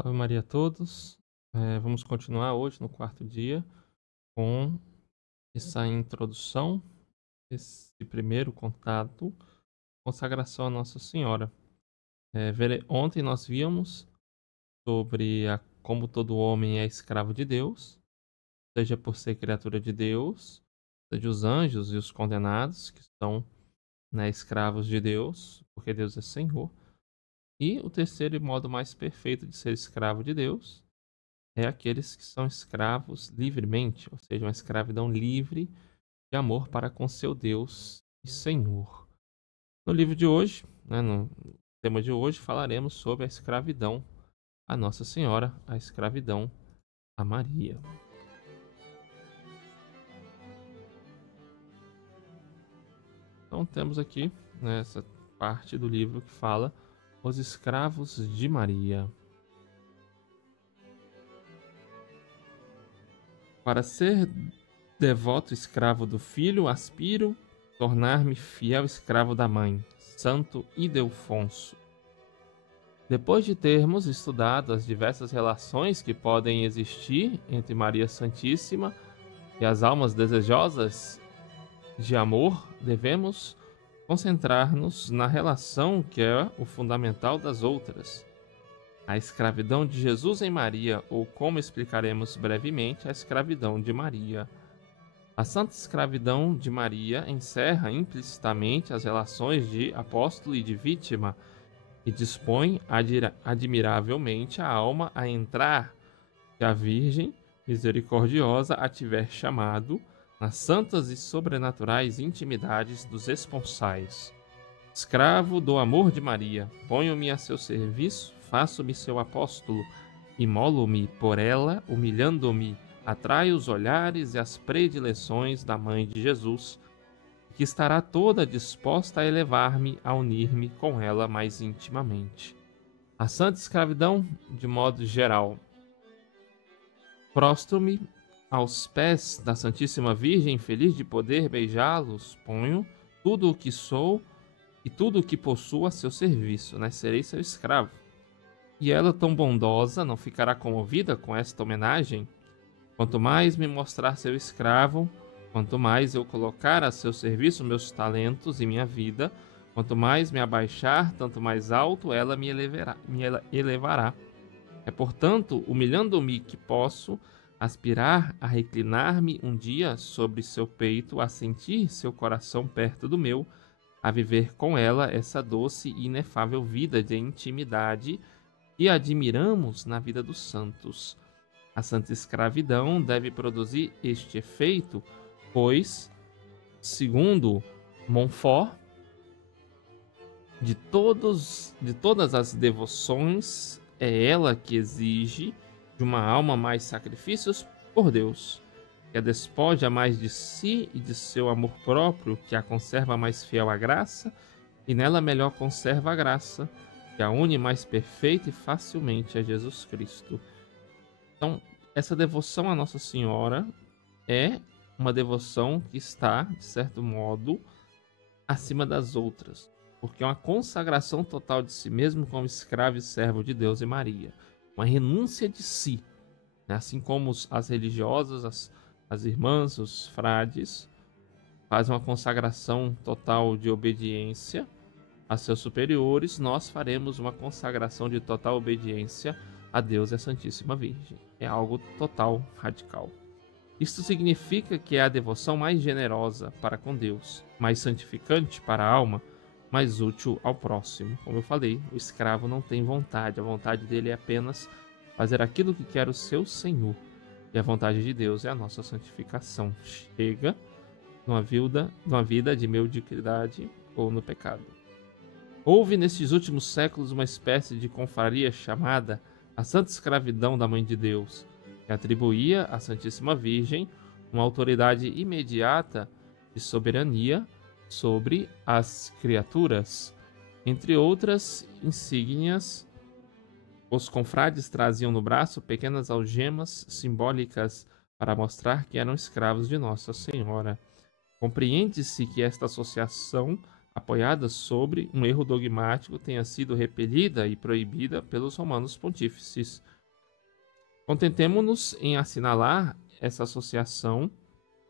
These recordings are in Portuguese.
Salve Maria a todos. Vamos continuar hoje no quarto dia com essa introdução, esse primeiro contato, consagração a Nossa Senhora. Ontem nós víamos sobre como todo homem é escravo de Deus, seja por ser criatura de Deus, seja os anjos e os condenados, que são, escravos de Deus, porque Deus é Senhor. E o terceiro e modo mais perfeito de ser escravo de Deus é aqueles que são escravos livremente, ou seja, uma escravidão livre de amor para com seu Deus e Senhor. No livro de hoje, no tema de hoje, falaremos sobre a escravidão a Nossa Senhora, a escravidão a Maria. Então temos aqui nessa parte do livro que fala os escravos de Maria. Para ser devoto escravo do filho, aspiro tornar-me fiel escravo da mãe, Santo Ildefonso. Depois de termos estudado as diversas relações que podem existir entre Maria Santíssima e as almas desejosas de amor, devemos concentrar-nos na relação que é o fundamental das outras. A escravidão de Jesus em Maria, ou como explicaremos brevemente, a escravidão de Maria. A santa escravidão de Maria encerra implicitamente as relações de apóstolo e de vítima e dispõe admiravelmente a alma a entrar, se a Virgem misericordiosa a tiver chamado, nas santas e sobrenaturais intimidades dos esponsais. Escravo do amor de Maria, ponho-me a seu serviço, faço-me seu apóstolo, imolo-me por ela, humilhando-me, atraio os olhares e as predileções da Mãe de Jesus, que estará toda disposta a elevar-me, a unir-me com ela mais intimamente. A santa escravidão, de modo geral. Prostro-me aos pés da Santíssima Virgem, feliz de poder beijá-los, ponho tudo o que sou e tudo o que possuo a seu serviço, serei seu escravo. E ela, tão bondosa, não ficará comovida com esta homenagem? Quanto mais me mostrar seu escravo, quanto mais eu colocar a seu serviço meus talentos e minha vida, quanto mais me abaixar, tanto mais alto ela me elevará. É, portanto, humilhando-me que posso aspirar a reclinar-me um dia sobre seu peito, a sentir seu coração perto do meu, a viver com ela essa doce e inefável vida de intimidade que admiramos na vida dos santos. A santa escravidão deve produzir este efeito, pois, segundo Montfort, de todas as devoções, é ela que exige de uma alma mais sacrifícios por Deus, que a despoja mais de si e de seu amor próprio, que a conserva mais fiel à graça, e nela melhor conserva a graça, que a une mais perfeita e facilmente a Jesus Cristo. Então, essa devoção à Nossa Senhora é uma devoção que está, de certo modo, acima das outras, porque é uma consagração total de si mesmo como escravo e servo de Deus e Maria, uma renúncia de si, assim como as religiosas, as irmãs, os frades, fazem uma consagração total de obediência a seus superiores, nós faremos uma consagração de total obediência a Deus e a Santíssima Virgem. É algo total, radical. Isto significa que é a devoção mais generosa para com Deus, mais santificante para a alma, mais útil ao próximo. Como eu falei, o escravo não tem vontade, a vontade dele é apenas fazer aquilo que quer o seu Senhor. E a vontade de Deus é a nossa santificação. Chega numa vida de mediocridade ou no pecado. Houve nestes últimos séculos uma espécie de confraria chamada a Santa Escravidão da Mãe de Deus, que atribuía à Santíssima Virgem uma autoridade imediata de soberania sobre as criaturas. Entre outras insígnias, os confrades traziam no braço pequenas algemas simbólicas para mostrar que eram escravos de Nossa Senhora. Compreende-se que esta associação apoiada sobre um erro dogmático, tenha sido repelida e proibida pelos romanos pontífices. Contentemo-nos em assinalar essa associação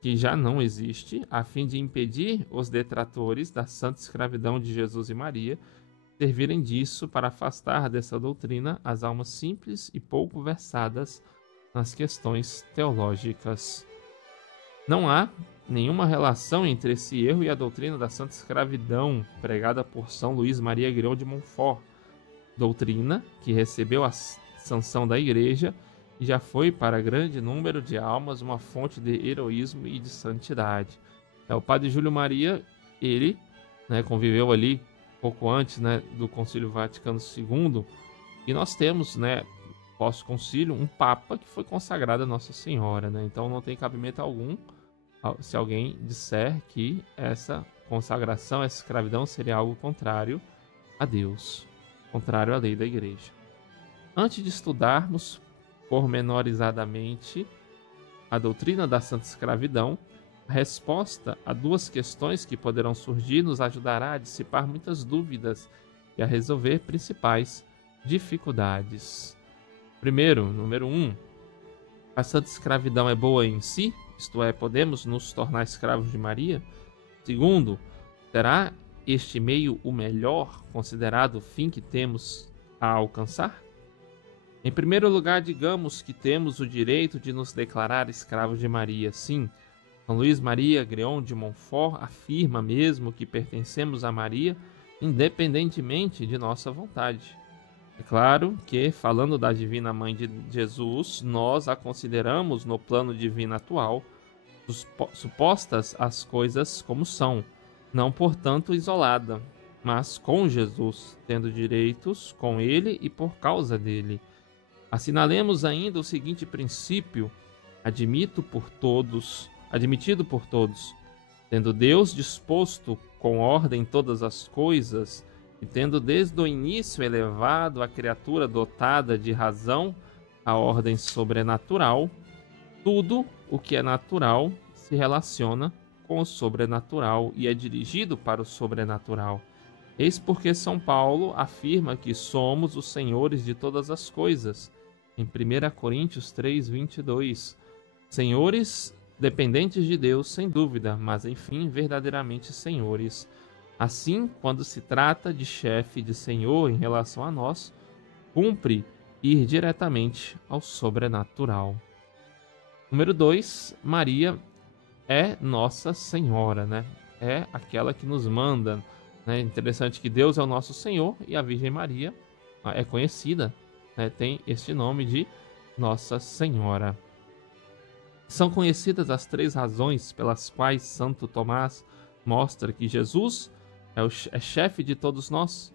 que já não existe, a fim de impedir os detratores da santa escravidão de Jesus e Maria servirem disso para afastar dessa doutrina as almas simples e pouco versadas nas questões teológicas. Não há nenhuma relação entre esse erro e a doutrina da santa escravidão pregada por São Luís Maria Griot de Montfort, doutrina que recebeu a sanção da Igreja e já foi para grande número de almas uma fonte de heroísmo e de santidade. O padre Júlio Maria, ele conviveu ali pouco antes do Concílio Vaticano II, e nós temos, pós-concílio, um Papa que foi consagrado a Nossa Senhora. Então não tem cabimento algum se alguém disser que essa consagração, essa escravidão seria algo contrário a Deus, contrário à lei da Igreja. Antes de estudarmos pormenorizadamente a doutrina da santa escravidão, a resposta a duas questões que poderão surgir nos ajudará a dissipar muitas dúvidas e a resolver principais dificuldades. Primeiro, número 1, a santa escravidão é boa em si, isto é, podemos nos tornar escravos de Maria? Segundo, será este meio o melhor, considerado o fim que temos a alcançar? Em primeiro lugar, digamos que temos o direito de nos declarar escravos de Maria. Sim, São Luís Maria Griot de Montfort afirma mesmo que pertencemos a Maria, independentemente de nossa vontade. É claro que, falando da Divina Mãe de Jesus, nós a consideramos no plano divino atual, supostas as coisas como são, não portanto isolada, mas com Jesus, tendo direitos com ele e por causa dele. Assinalemos ainda o seguinte princípio, admitido por todos, tendo Deus disposto com ordem todas as coisas, e tendo desde o início elevado a criatura dotada de razão à ordem sobrenatural, tudo o que é natural se relaciona com o sobrenatural e é dirigido para o sobrenatural. Eis porque São Paulo afirma que somos os senhores de todas as coisas, em 1 Coríntios 3:22. Senhores dependentes de Deus, sem dúvida, mas enfim, verdadeiramente senhores. Assim, quando se trata de chefe de senhor em relação a nós, cumpre ir diretamente ao sobrenatural. Número 2, Maria é Nossa Senhora, É aquela que nos manda. É interessante que Deus é o nosso Senhor e a Virgem Maria é conhecida, tem este nome de Nossa Senhora. São conhecidas as 3 razões pelas quais Santo Tomás mostra que Jesus é chefe de todos nós.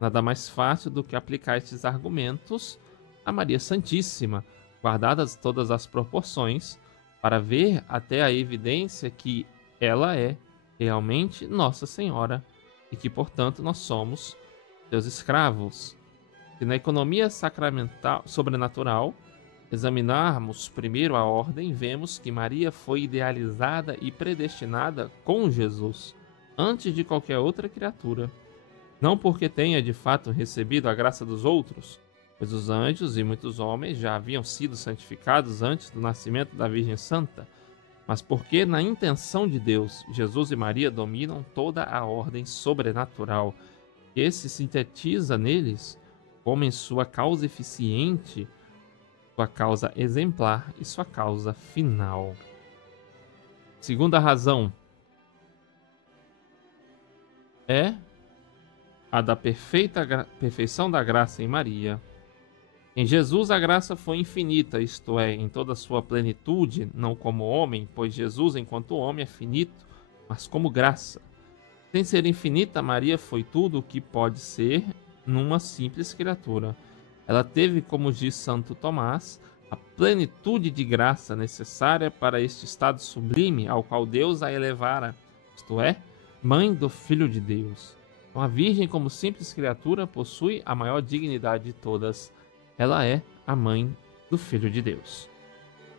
Nada mais fácil do que aplicar estes argumentos a Maria Santíssima, guardadas todas as proporções, para ver até a evidência que ela é realmente Nossa Senhora e que, portanto, nós somos seus escravos. Se na economia sacramental sobrenatural examinarmos primeiro a ordem, vemos que Maria foi idealizada e predestinada com Jesus, antes de qualquer outra criatura. Não porque tenha de fato recebido a graça dos outros, pois os anjos e muitos homens já haviam sido santificados antes do nascimento da Virgem Santa, mas porque na intenção de Deus, Jesus e Maria dominam toda a ordem sobrenatural, que se sintetiza neles como em sua causa eficiente, sua causa exemplar e sua causa final. Segunda razão é a da perfeição da graça em Maria. Em Jesus a graça foi infinita, isto é, em toda a sua plenitude, não como homem, pois Jesus, enquanto homem, é finito, mas como graça. Sem ser infinita, Maria foi tudo o que pode ser numa simples criatura. Ela teve, como diz Santo Tomás, a plenitude de graça necessária para este estado sublime ao qual Deus a elevara, isto é, mãe do Filho de Deus. Então, a Virgem, como simples criatura, possui a maior dignidade de todas. Ela é a mãe do Filho de Deus.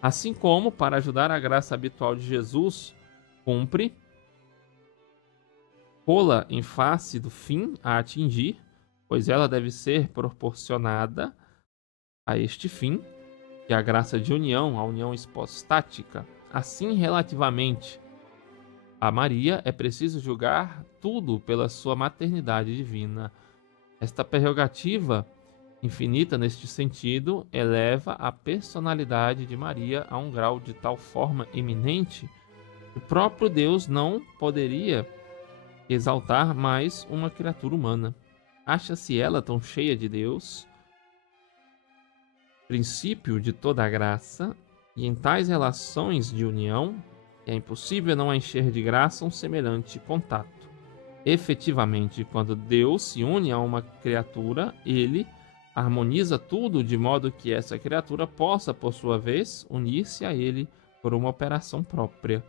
Assim como, para ajudar a graça habitual de Jesus, cumpre pô-la em face do fim a atingir, pois ela deve ser proporcionada a este fim, que é a graça de união, a união hipostática. Assim, relativamente a Maria, é preciso julgar tudo pela sua maternidade divina. Esta prerrogativa infinita, neste sentido, eleva a personalidade de Maria a um grau de tal forma eminente que o próprio Deus não poderia exaltar mais uma criatura humana. Acha-se ela tão cheia de Deus, princípio de toda a graça, e em tais relações de união, que é impossível não a encher de graça um semelhante contato. Efetivamente, quando Deus se une a uma criatura, ele harmoniza tudo de modo que essa criatura possa, por sua vez, unir-se a ele por uma operação própria.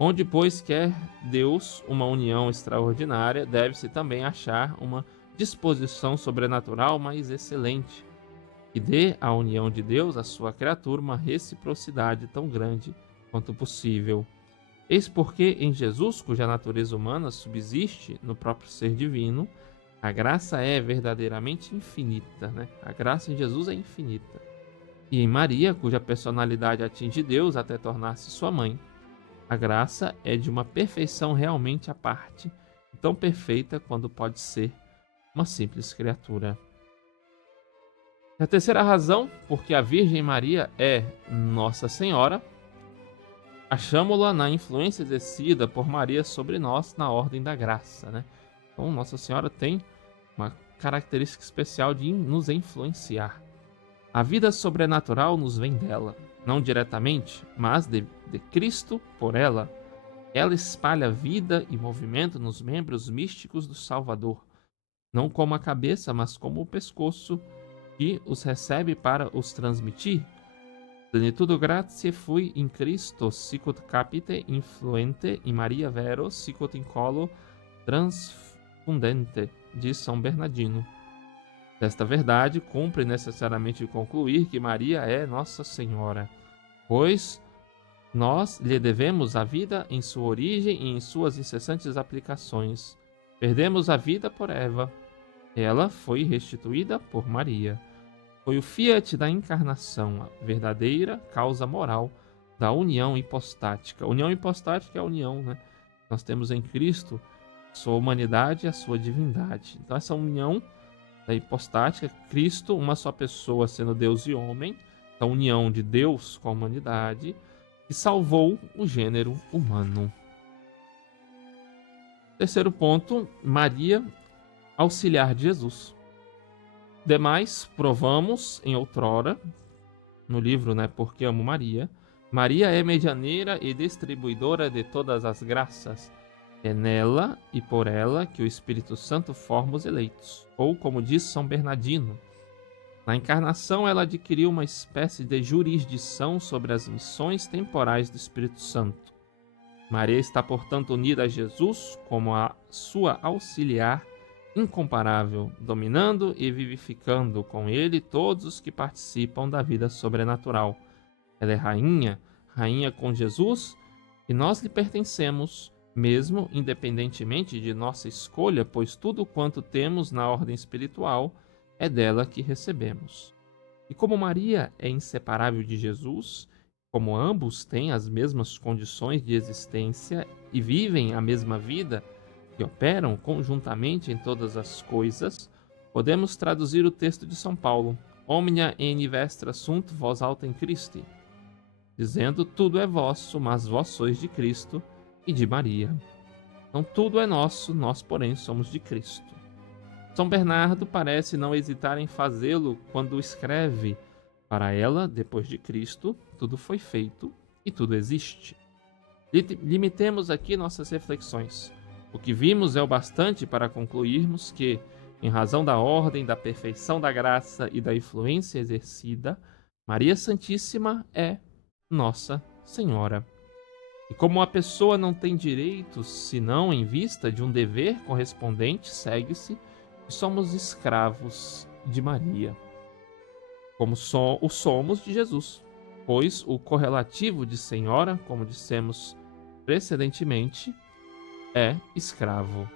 Onde, pois, quer Deus uma união extraordinária, deve-se também achar uma disposição sobrenatural mais excelente, que dê à união de Deus à sua criatura uma reciprocidade tão grande quanto possível. Eis porque em Jesus, cuja natureza humana subsiste no próprio ser divino, a graça é verdadeiramente infinita, né? A graça em Jesus é infinita. E em Maria, cuja personalidade atinge Deus até tornar-se sua mãe, a graça é de uma perfeição realmente à parte, tão perfeita quando pode ser uma simples criatura. A terceira razão, porque a Virgem Maria é Nossa Senhora, achamos-la na influência exercida por Maria sobre nós na ordem da graça, né? Então, Nossa Senhora tem uma característica especial de nos influenciar. A vida sobrenatural nos vem dela, não diretamente, mas de Cristo por ela. Ela espalha vida e movimento nos membros místicos do Salvador, não como a cabeça, mas como o pescoço, que os recebe para os transmitir. Plenitudo gratiae fui in Christo, sicut capite influente in Maria vero, sicut in colo transfundente, diz São Bernardino. Desta verdade, cumpre necessariamente concluir que Maria é Nossa Senhora, pois nós lhe devemos a vida em sua origem e em suas incessantes aplicações. Perdemos a vida por Eva. Ela foi restituída por Maria. Foi o fiat da encarnação, a verdadeira causa moral da união hipostática. A união hipostática é a união, né? Nós temos em Cristo sua humanidade e a sua divindade. Então essa união da hipostática, Cristo, uma só pessoa sendo Deus e homem, a união de Deus com a humanidade, que salvou o gênero humano. Terceiro ponto, Maria, auxiliar de Jesus. Demais, provamos em outrora, no livro, né, Porque Amo Maria, Maria é medianeira e distribuidora de todas as graças. É nela e por ela que o Espírito Santo forma os eleitos. Ou, como diz São Bernardino, na encarnação ela adquiriu uma espécie de jurisdição sobre as missões temporais do Espírito Santo. Maria está, portanto, unida a Jesus como a sua auxiliar incomparável, dominando e vivificando com ele todos os que participam da vida sobrenatural. Ela é rainha com Jesus, e nós lhe pertencemos, mesmo independentemente de nossa escolha, pois tudo quanto temos na ordem espiritual é dela que recebemos. E como Maria é inseparável de Jesus, como ambos têm as mesmas condições de existência e vivem a mesma vida, que operam conjuntamente em todas as coisas, podemos traduzir o texto de São Paulo, Omnia in vestra sunt vos alta in Christi, dizendo: tudo é vosso, mas vós sois de Cristo e de Maria. Então tudo é nosso, nós porém somos de Cristo. São Bernardo parece não hesitar em fazê-lo quando escreve: para ela, depois de Cristo, tudo foi feito e tudo existe. Limitemos aqui nossas reflexões. O que vimos é o bastante para concluirmos que, em razão da ordem, da perfeição da graça e da influência exercida, Maria Santíssima é Nossa Senhora. E como a pessoa não tem direitos senão em vista de um dever correspondente, segue-se que somos escravos de Maria, como o somos de Jesus, pois o correlativo de senhora, como dissemos precedentemente, é escravo.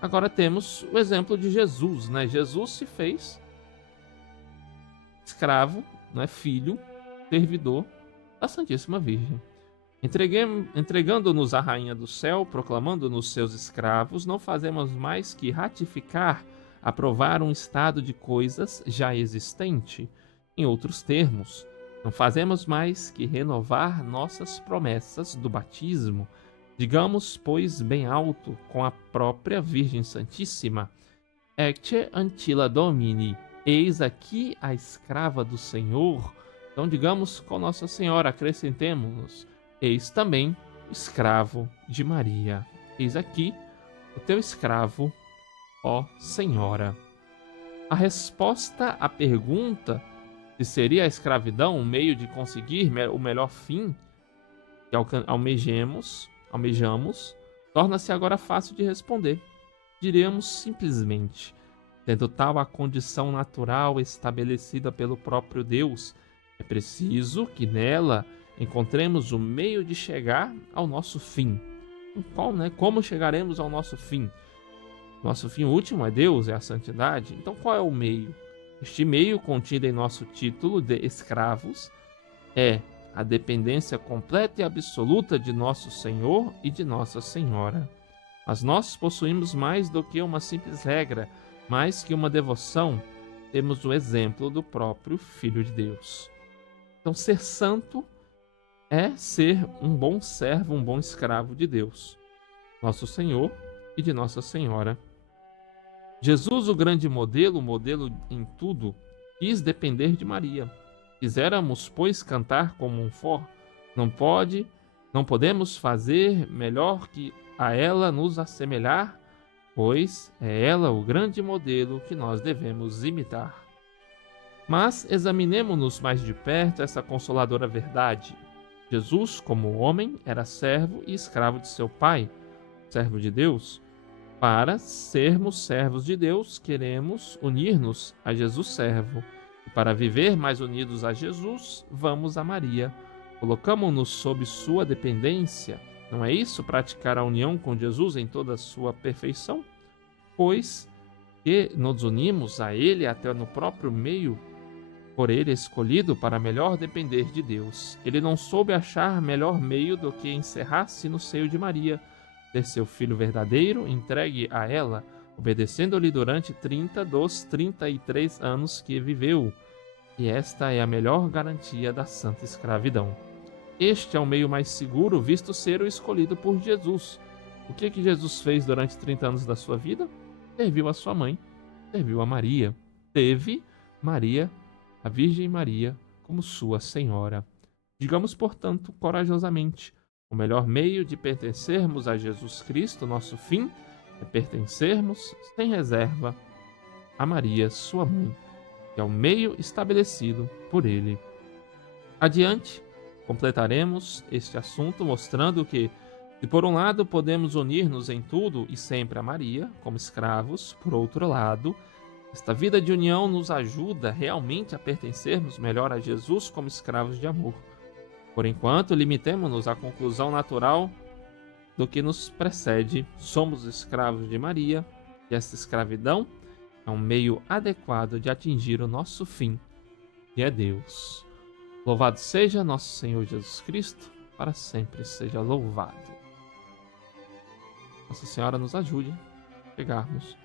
Agora temos o exemplo de Jesus, né? Jesus se fez escravo, né? Filho, servidor da Santíssima Virgem. Entregando-nos à Rainha do Céu, proclamando-nos seus escravos, não fazemos mais que ratificar, aprovar um estado de coisas já existente. Em outros termos, não fazemos mais que renovar nossas promessas do batismo. Digamos, pois, bem alto, com a própria Virgem Santíssima: Ecce ancilla Domini, eis aqui a escrava do Senhor. Então, digamos com Nossa Senhora, acrescentemos-nos: eis também o escravo de Maria. Eis aqui o teu escravo, ó Senhora. A resposta à pergunta se seria a escravidão um meio de conseguir o melhor fim que almejamos, torna-se agora fácil de responder. Diríamos simplesmente: tendo tal a condição natural estabelecida pelo próprio Deus, é preciso que nela encontremos o meio de chegar ao nosso fim. Como chegaremos ao nosso fim? Nosso fim último é Deus, é a santidade. Então qual é o meio? Este meio, contido em nosso título de escravos, é a dependência completa e absoluta de nosso Senhor e de Nossa Senhora. Mas nós possuímos mais do que uma simples regra, mais que uma devoção, temos o exemplo do próprio Filho de Deus. Então, ser santo é ser um bom servo, um bom escravo de Deus, nosso Senhor e de Nossa Senhora. Jesus, o grande modelo em tudo, quis depender de Maria. Quiséramos, pois, cantar como um for, não podemos fazer melhor que a ela nos assemelhar, pois é ela o grande modelo que nós devemos imitar. Mas examinemo-nos mais de perto essa consoladora verdade. Jesus, como homem, era servo e escravo de seu Pai, servo de Deus. Para sermos servos de Deus, queremos unir-nos a Jesus servo. E para viver mais unidos a Jesus, vamos a Maria. Colocamo-nos sob sua dependência. Não é isso praticar a união com Jesus em toda a sua perfeição? Pois que nos unimos a Ele até no próprio meio, por Ele escolhido para melhor depender de Deus. Ele não soube achar melhor meio do que encerrar-se no seio de Maria, ter seu filho verdadeiro entregue a ela, obedecendo-lhe durante 30 dos 33 anos que viveu. E esta é a melhor garantia da santa escravidão. Este é o meio mais seguro, visto ser o escolhido por Jesus. O que Jesus fez durante 30 anos da sua vida? Serviu a sua mãe, serviu a Maria. Teve Maria, a Virgem Maria, como sua Senhora. Digamos, portanto, corajosamente: o melhor meio de pertencermos a Jesus Cristo, nosso fim, é pertencermos sem reserva a Maria, sua mãe, que é o meio estabelecido por Ele. Adiante, completaremos este assunto mostrando que, se por um lado podemos unir-nos em tudo e sempre a Maria, como escravos, por outro lado, esta vida de união nos ajuda realmente a pertencermos melhor a Jesus como escravos de amor. Por enquanto, limitemo-nos à conclusão natural do que nos precede. Somos escravos de Maria, e esta escravidão é um meio adequado de atingir o nosso fim, que é Deus. Louvado seja nosso Senhor Jesus Cristo, para sempre seja louvado. Nossa Senhora nos ajude a chegarmos,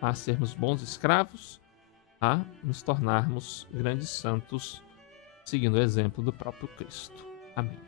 a sermos bons escravos, a nos tornarmos grandes santos, seguindo o exemplo do próprio Cristo. Amém.